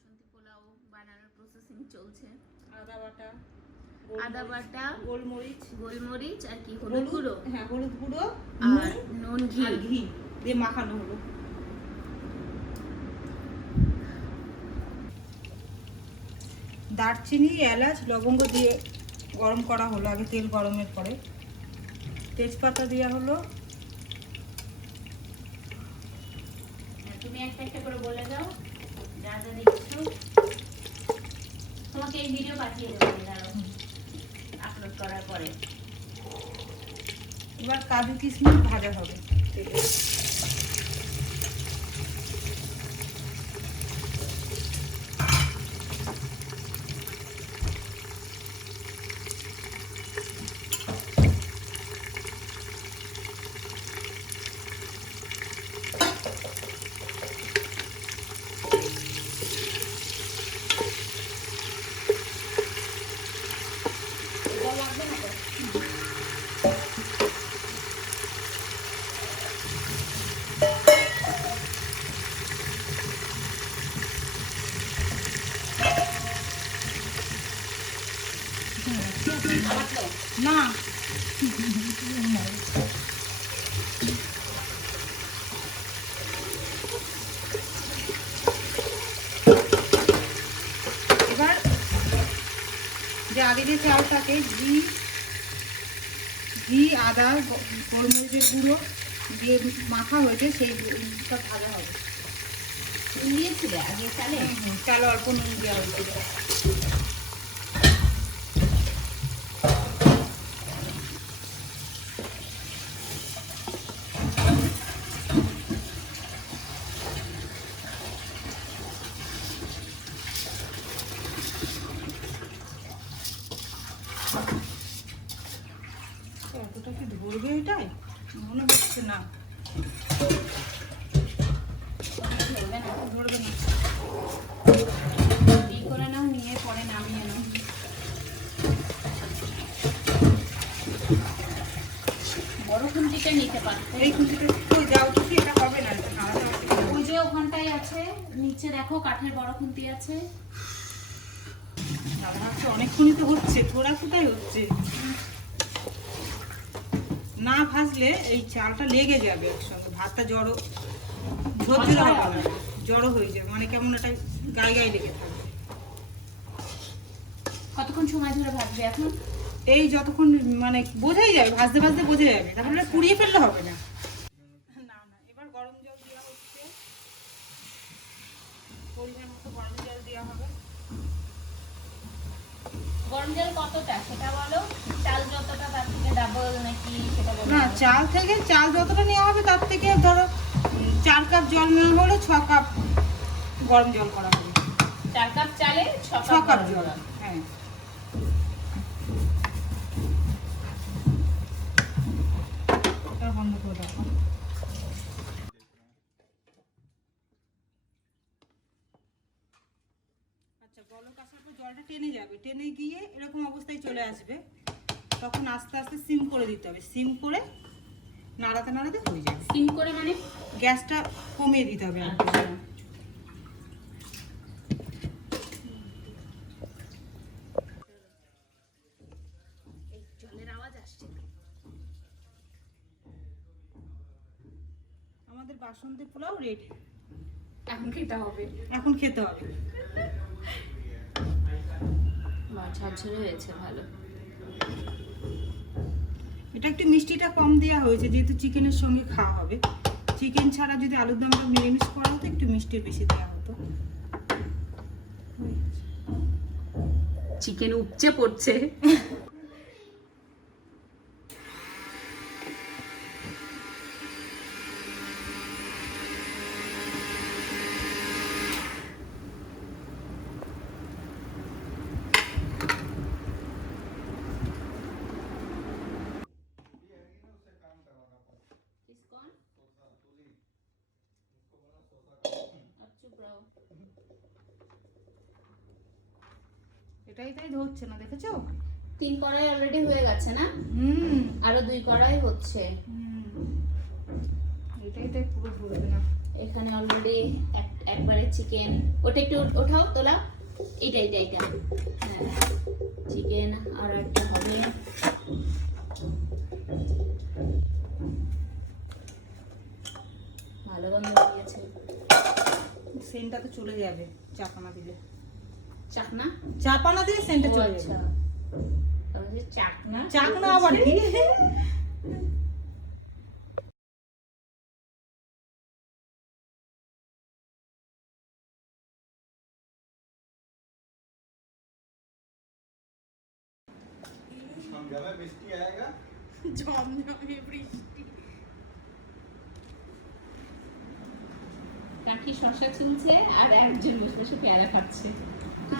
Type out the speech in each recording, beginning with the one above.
বাসন্তী পোলাও বানানোর প্রসেসিং চলছে। আদা বাটা আদা বাটা গোলমরিচ গোলমরিচ আর কি হলুদ গুঁড়ো। হ্যাঁ হলুদ গুঁড়ো আর নুন ঘি। ঘি দিয়ে মাখানো হলো। দারচিনি এলাচ লবঙ্গ দিয়ে গরম করা হলো আগে তেল গরমের পরে। তেজপাতা দেওয়া হলো। তুমি একটা একটা করে বলে দাও। যা যা তোমাকে এই ভিডিও পাঠিয়ে দেবো আমি, আপলোড করার পরে এবার কাজু কিশমিশ ভাজা হবে তেলে। না এবার যে আগে যে চালটাকে ঘি ঘি আদা গোলমরিচের গুঁড়ো দিয়ে মাখা হয়েছে সেইটা ভাজা হবে। নুন দিয়েছিলে আগে চালে চাল অল্প নুন দেওয়া হয়েছিল এতটা কি ধরবে এটাই মনে হচ্ছে না। ধরবে না ধরবে না করে নাও নিয়ে পরে নামিয়ে নাও। বড় নিতে পারতো এই খুঁটিটা কই যাও তো এটা হবে না এটা ওই যে আছে নিচে দেখো কাঠের বড় আছে। অনেকক্ষণই তো হচ্ছে থোড়া কোথায় হচ্ছে। না ভাজলে এই চালটা লেগে যাবে একসঙ্গে ভাতটা জড়ো ধরতে হবে জড়ো হয়ে যাবে মানে কেমন একটা গায়ে গায়ে লেগে থাকবে। কতক্ষণ সময় ধরে ভাজবে এখন? এই যতক্ষণ মানে বোঝাই যাবে ভাজতে ভাজতে বোঝা যাবে। তাহলে পুড়িয়ে ফেললে হবে না না না এবার গরম জল দেওয়া হচ্ছে পরিমাণ মতো গরম জল দেওয়া হবে গরম জল কতটা সেটা বলো চাল যতটা তার থেকে ডাবল নাকি সেটা বলো না চাল থেকে চাল যতটা নেওয়া হবে তার থেকে ধরো চার কাপ জল নেওয়া হলে ছ কাপ গরম জল করা হবে চার কাপ চালে ছ কাপ জল জল। হ্যাঁ। বন্ধ করে দাও। আচ্ছা বলক আসার পর জলটা টেনে যাবে। টেনে গিয়ে এরকম অবস্থায় চলে আসবে। তখন আস্তে আস্তে সিম করে দিতে হবে। সিম করে নাড়াতে নাড়াতে হয়ে যাবে। সিম করে মানে গ্যাসটা কমিয়ে দিতে হবে আসছে। আমাদের বাসন্তী পোলাও রেডি। এখন খেতে হবে। এখন খেতে হবে। ঝরঝরে হয়েছে ভালো। এটা একটু মিষ্টিটা কম দেওয়া হয়েছে যেহেতু চিকেনের সঙ্গে খাওয়া হবে। চিকেন ছাড়া যদি আলুর দমটা নিরামিষ করা হতো একটু মিষ্টি বেশি দেওয়া হতো। চিকেন উপচে পড়ছে। এটাই তাই ধরছে না দেখেছ? তিন কড়াই অলরেডি হয়ে গেছে না? হুম। আরও দুই কড়াই হচ্ছে। হুম। এটাই তাই পুরো ধরবে না। এখানে অলরেডি একবারে চিকেন ওটা একটু ওঠাও তোলা। এইটা এইটা এইটা। হ্যাঁ চিকেন আর একটা হবে। ভালো গন্ধ বেরিয়েছে। সেন্টটা তো চলে যাবে চাপানা দিলে। চাকনা? চাপানা দিয়ে চলে আচ্ছা। চাকনা? চাকনা আবার কি? কাকি শশা আর একজন বসে বসে পেয়ারা খাচ্ছে।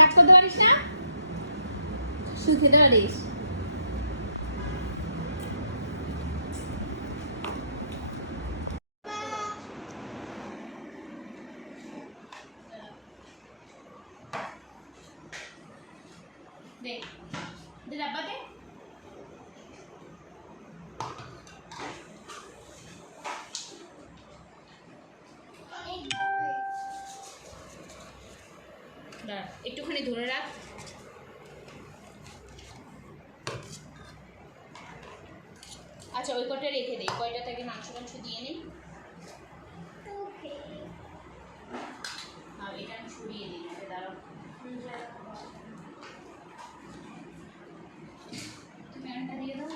কাজ করতে পারিস না? শুধু খেতে পারিস দে। দে ডাব্বা দে দাঁড়া, একটুখানি ধরে রাখ। আচ্ছা ওই কটা রেখে দিই কয়টা থেকে মাংস মাংস দিয়ে নিই আর এটা আমি সরিয়ে দিই এটা দাঁড়াও তুমি আনটা দিয়ে দাও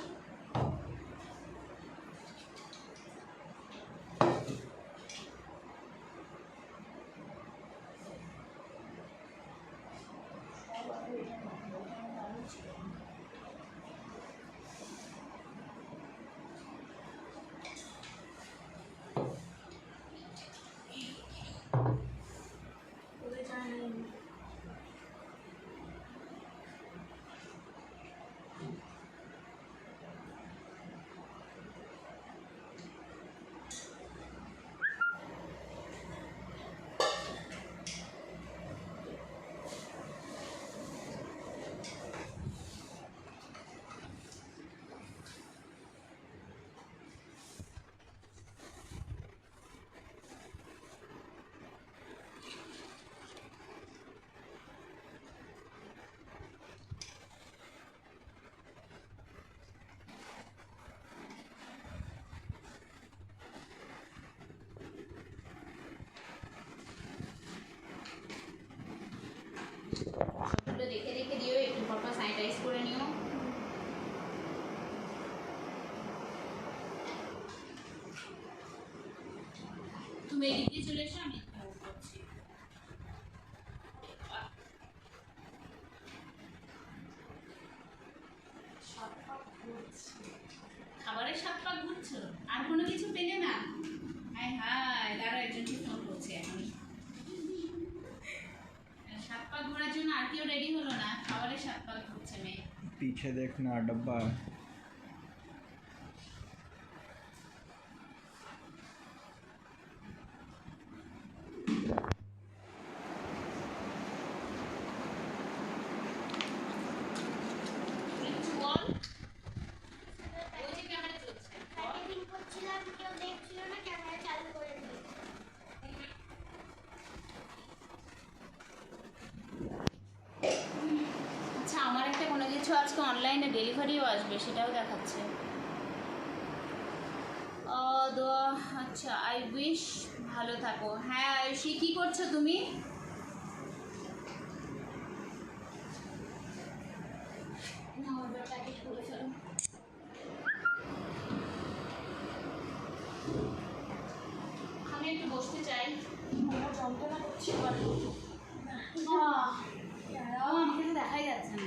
সবগুলো দেখে দেখে দিও একটু পরপর স্যানিটাইজ করে নিও তুমি এদিকে চলে এসো আমি করছি। খাবারের সাতটা ঘুরছ? আর কোনো কিছু পেলে না? হায় হায় দাঁড়া একজনকে ফোন করছে এখন সাত পাক ঘোরার জন্য আর কেউ রেডি হলো না? খাবারের সাত পাক ঘুরছে মেয়ে। পিছে দেখ না ডব্বা। অনলাইনে ডেলিভারিও আসবে সেটাও দেখাচ্ছে। আচ্ছা আই উইশ ভালো থাকো। হ্যাঁ আয়ুষি কী করছ তুমি? আমি একটু বসতে চাই। আমার যন্ত্রণা করছি আমাকে তো দেখাই যাচ্ছে না।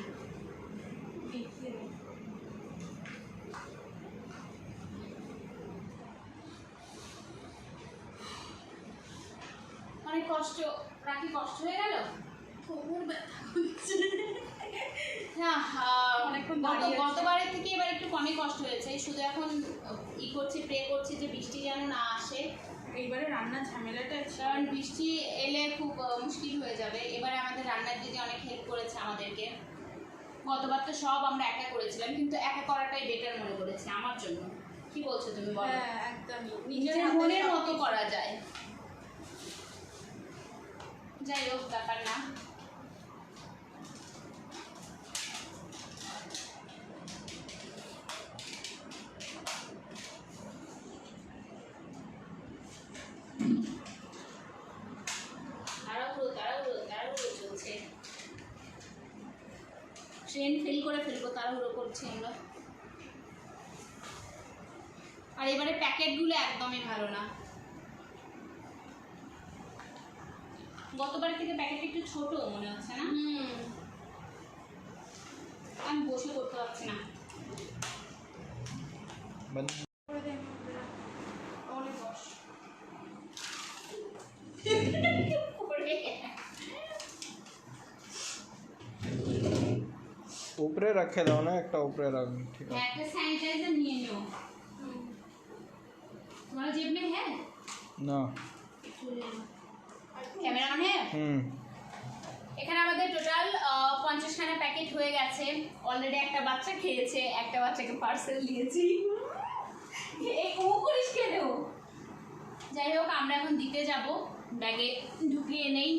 অনেক কষ্ট রাখি কষ্ট হয়ে গেল? কোমর ব্যথা না আছি। গতবারের থেকে এবার একটু কমই কষ্ট হয়েছে। শুধু এখন ই করছি প্রে করছি যে বৃষ্টি যেন না আসে। এইবারে রান্নার ঝামেলাটা কারণ বৃষ্টি এলে খুব মুশকিল হয়ে যাবে। এবারে আমাদের রান্নার দিদি অনেক হেল্প করেছে আমাদেরকে। গতবার তো সব আমরা একা করেছিলাম কিন্তু একা করাটাই বেটার মনে করেছি আমার জন্য। কি বলছো তুমি বলো? নিজের মনের মতো করা যায়। যাই হোক ব্যাপার না। ট্রেন ফেল করে ফেলব তাড়াহুড়ো করছি আমরা। আর এবারে প্যাকেটগুলো একদমই ভালো না। গতবার থেকে প্যাকেট একটু ছোট মনে হচ্ছে না? আমি বসে করতে পারছি না बंद অনেক বস করে। উপরে রাখে দাও না একটা উপরে রাখো ঠিক আছে। হ্যাঁ, একটা স্যানিটাইজার নিয়ে নিও। তোমার জেব মে হ্যাঁ? না। ক্যামেরা হ্যায় হুম। এখানে আমাদের টোটাল পঞ্চাশখানা প্যাকেট হয়ে গেছে। অলরেডি একটা বাচ্চা খেয়েছে একটা বাচ্চাকে পার্সেল দিয়েছি। ও করিস কেন যাই হোক আমরা এখন দিতে যাব। ব্যাগে ঢুকিয়ে নেই।